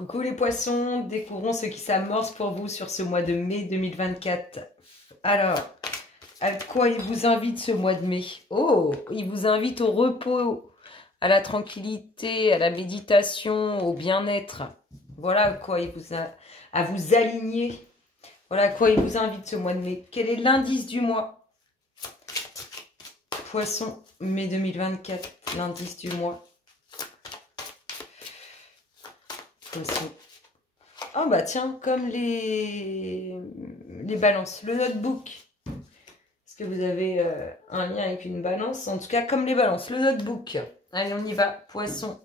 Coucou les poissons, découvrons ce qui s'amorce pour vous sur ce mois de mai 2024. Alors, à quoi il vous invite ce mois de mai? Oh, il vous invite au repos, à la tranquillité, à la méditation, au bien-être. Voilà à quoi il vous à vous aligner. Voilà à quoi il vous invite ce mois de mai. Quel est l'indice du mois? Poisson, mai 2024, l'indice du mois. Poisson. Oh bah tiens, comme les balances, le notebook. Est-ce que vous avez un lien avec une balance? En tout cas, comme les balances, le notebook. Allez, on y va. Poisson.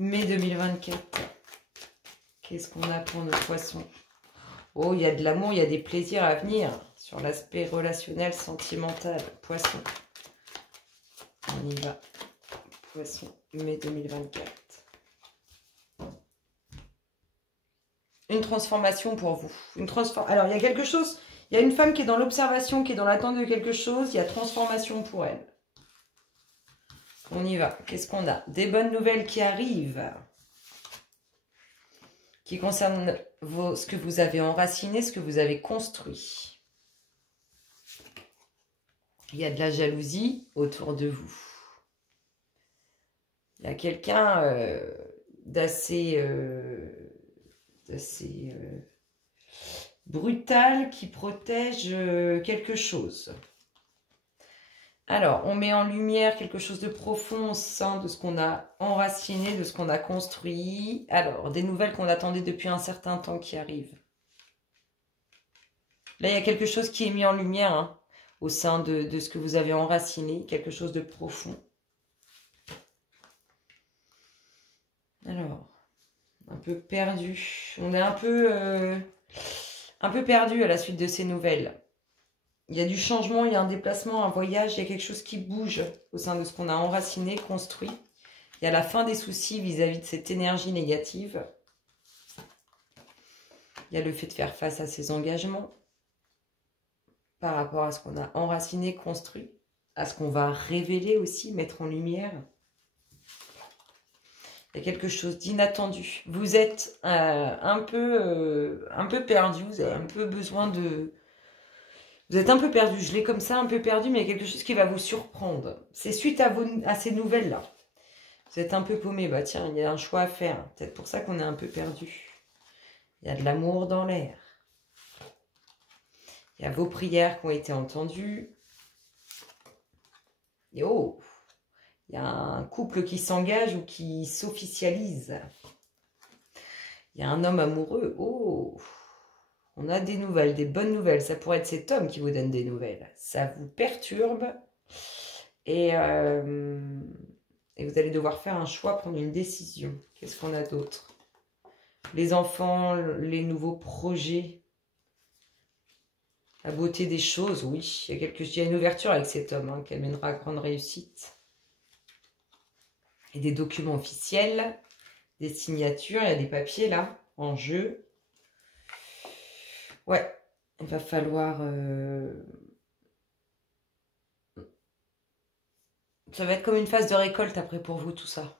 Mai 2024. Qu'est-ce qu'on a pour nos poissons? Oh, il y a de l'amour, il y a des plaisirs à venir sur l'aspect relationnel, sentimental. Poisson. On y va. Poisson, mai 2024. Une transformation pour vous. Alors, il y a quelque chose, il y a une femme qui est dans l'observation, qui est dans l'attente de quelque chose, il y a transformation pour elle. On y va. Qu'est-ce qu'on a? Des bonnes nouvelles qui arrivent, qui concernent ce que vous avez enraciné, ce que vous avez construit. Il y a de la jalousie autour de vous. Il y a quelqu'un d'assez brutal qui protège quelque chose. Alors, on met en lumière quelque chose de profond au sein de ce qu'on a enraciné, de ce qu'on a construit. Alors, des nouvelles qu'on attendait depuis un certain temps qui arrivent. Là, il y a quelque chose qui est mis en lumière hein, au sein de ce que vous avez enraciné, quelque chose de profond. Alors, un peu perdu. On est un peu perdu à la suite de ces nouvelles. Il y a du changement, il y a un déplacement, un voyage, il y a quelque chose qui bouge au sein de ce qu'on a enraciné, construit. Il y a la fin des soucis vis-à-vis de cette énergie négative. Il y a le fait de faire face à ses engagements par rapport à ce qu'on a enraciné, construit, à ce qu'on va révéler aussi, mettre en lumière. Il y a quelque chose d'inattendu. Vous êtes un peu perdu, vous avez un peu besoin de... Vous êtes un peu perdu, je l'ai comme ça, un peu perdu, mais il y a quelque chose qui va vous surprendre. C'est suite à ces nouvelles-là. Vous êtes un peu paumé, bah tiens, il y a un choix à faire. Peut-être pour ça qu'on est un peu perdu. Il y a de l'amour dans l'air. Il y a vos prières qui ont été entendues. Et oh, il y a un couple qui s'engage ou qui s'officialise. Il y a un homme amoureux. Oh, on a des nouvelles, des bonnes nouvelles. Ça pourrait être cet homme qui vous donne des nouvelles. Ça vous perturbe. Et vous allez devoir faire un choix, prendre une décision. Qu'est-ce qu'on a d'autre? Les enfants, les nouveaux projets. La beauté des choses, oui. Il y a une ouverture avec cet homme hein, qui amènera à grande réussite. Et des documents officiels, des signatures, il y a des papiers là, en jeu. Ouais, il va falloir... Ça va être comme une phase de récolte après pour vous tout ça.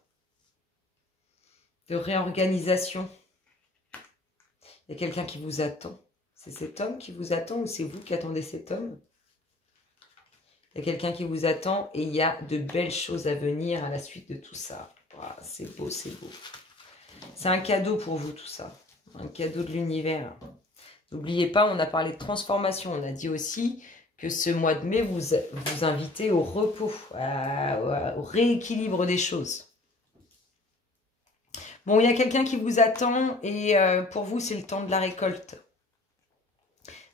De réorganisation. Il y a quelqu'un qui vous attend. C'est cet homme qui vous attend ou c'est vous qui attendez cet homme? Il y a quelqu'un qui vous attend et il y a de belles choses à venir à la suite de tout ça. Wow, c'est beau, c'est beau. C'est un cadeau pour vous tout ça. Un cadeau de l'univers. N'oubliez pas, on a parlé de transformation. On a dit aussi que ce mois de mai, vous invitez au repos, au rééquilibre des choses. Bon, il y a quelqu'un qui vous attend et pour vous, c'est le temps de la récolte.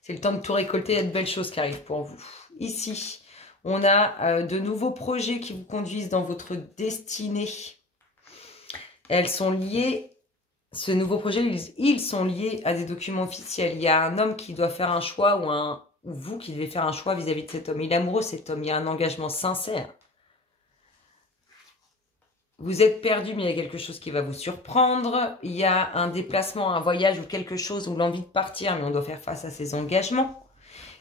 C'est le temps de tout récolter, il y a de belles choses qui arrivent pour vous. Ici, on a de nouveaux projets qui vous conduisent dans votre destinée. Elles sont liées, ce nouveau projet, ils sont liés à des documents officiels. Il y a un homme qui doit faire un choix ou vous qui devez faire un choix vis-à-vis de cet homme. Il est amoureux cet homme, il y a un engagement sincère. Vous êtes perdu, mais il y a quelque chose qui va vous surprendre. Il y a un déplacement, un voyage ou quelque chose ou l'envie de partir, mais on doit faire face à ses engagements.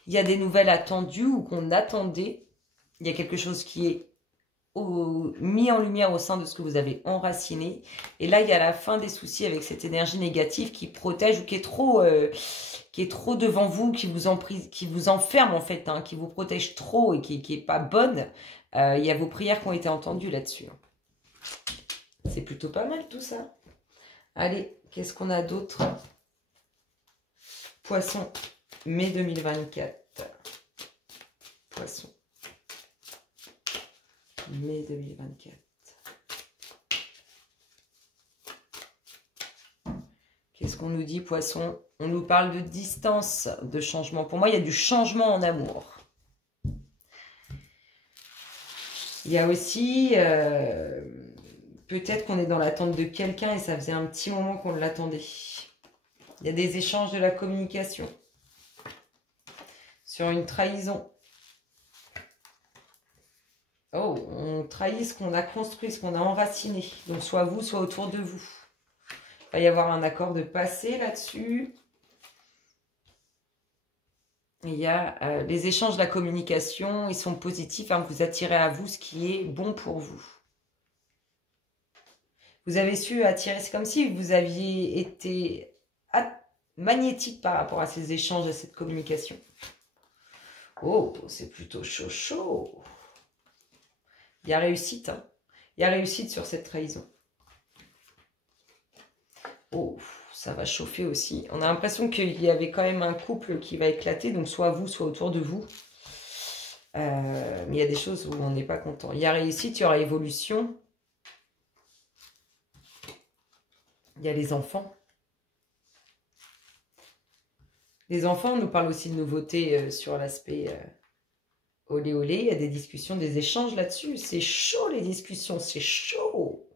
Il y a des nouvelles attendues ou qu'on attendait. Il y a quelque chose qui est mis en lumière au sein de ce que vous avez enraciné. Et là, il y a la fin des soucis avec cette énergie négative qui protège ou qui est trop devant vous, qui vous enferme en fait, hein, qui vous protège trop et qui est pas bonne. Il y a vos prières qui ont été entendues là-dessus. C'est plutôt pas mal tout ça. Allez, qu'est-ce qu'on a d'autre? Poisson, mai 2024. Poisson. Mai 2024. Qu'est-ce qu'on nous dit, Poisson? On nous parle de distance, de changement. Pour moi, il y a du changement en amour. Il y a aussi... peut-être qu'on est dans l'attente de quelqu'un et ça faisait un petit moment qu'on l'attendait. Il y a des échanges de la communication. Sur une trahison. Oh, on trahit ce qu'on a construit, ce qu'on a enraciné. Donc, soit vous, soit autour de vous. Il va y avoir un accord de passé là-dessus. Il y a les échanges de la communication. Ils sont positifs. Hein, vous attirez à vous ce qui est bon pour vous. Vous avez su attirer. C'est comme si vous aviez été magnétique par rapport à ces échanges, à cette communication. Oh, c'est plutôt chaud, chaud. Il y a réussite. Hein. Il y a réussite sur cette trahison. Oh, ça va chauffer aussi. On a l'impression qu'il y avait quand même un couple qui va éclater. Donc, soit vous, soit autour de vous. Mais il y a des choses où on n'est pas content. Il y a réussite, il y aura évolution. Il y a les enfants. Les enfants, on nous parle aussi de nouveautés sur l'aspect... olé olé, il y a des discussions, des échanges là-dessus. C'est chaud les discussions, c'est chaud.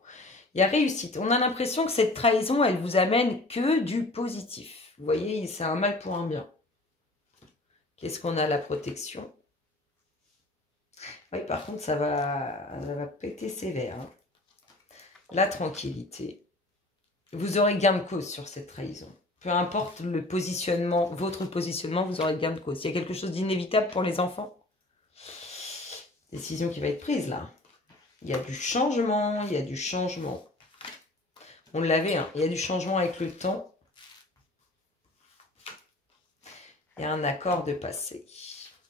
Il y a réussite. On a l'impression que cette trahison, elle vous amène que du positif. Vous voyez, c'est un mal pour un bien. Qu'est-ce qu'on a? La protection. Oui, par contre, ça va péter sévère. Hein. La tranquillité. Vous aurez gain de cause sur cette trahison. Peu importe le positionnement, votre positionnement, vous aurez gain de cause. Il y a quelque chose d'inévitable pour les enfants. Décision qui va être prise là. Il y a du changement, il y a du changement. On l'avait, hein, il y a du changement avec le temps. Il y a un accord de passé.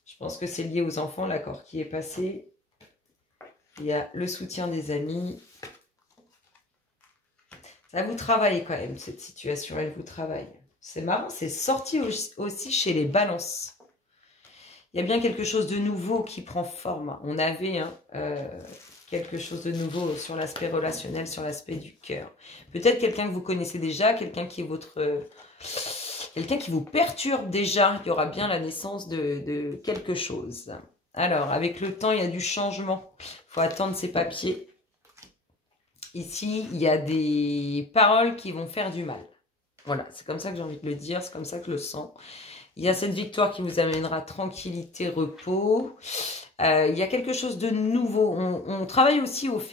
Je pense que c'est lié aux enfants, l'accord qui est passé. Il y a le soutien des amis. Ça vous travaille quand même, cette situation, elle vous travaille. C'est marrant, c'est sorti aussi chez les balances. Il y a bien quelque chose de nouveau qui prend forme. On avait quelque chose de nouveau sur l'aspect relationnel, sur l'aspect du cœur. Peut-être quelqu'un que vous connaissez déjà, quelqu'un qui est quelqu'un qui vous perturbe déjà. Il y aura bien la naissance de quelque chose. Alors, avec le temps, il y a du changement. Il faut attendre ces papiers. Ici, il y a des paroles qui vont faire du mal. Voilà, c'est comme ça que j'ai envie de le dire, c'est comme ça que je le sens. Il y a cette victoire qui vous amènera tranquillité, repos. Il y a quelque chose de nouveau. On travaille aussi au fait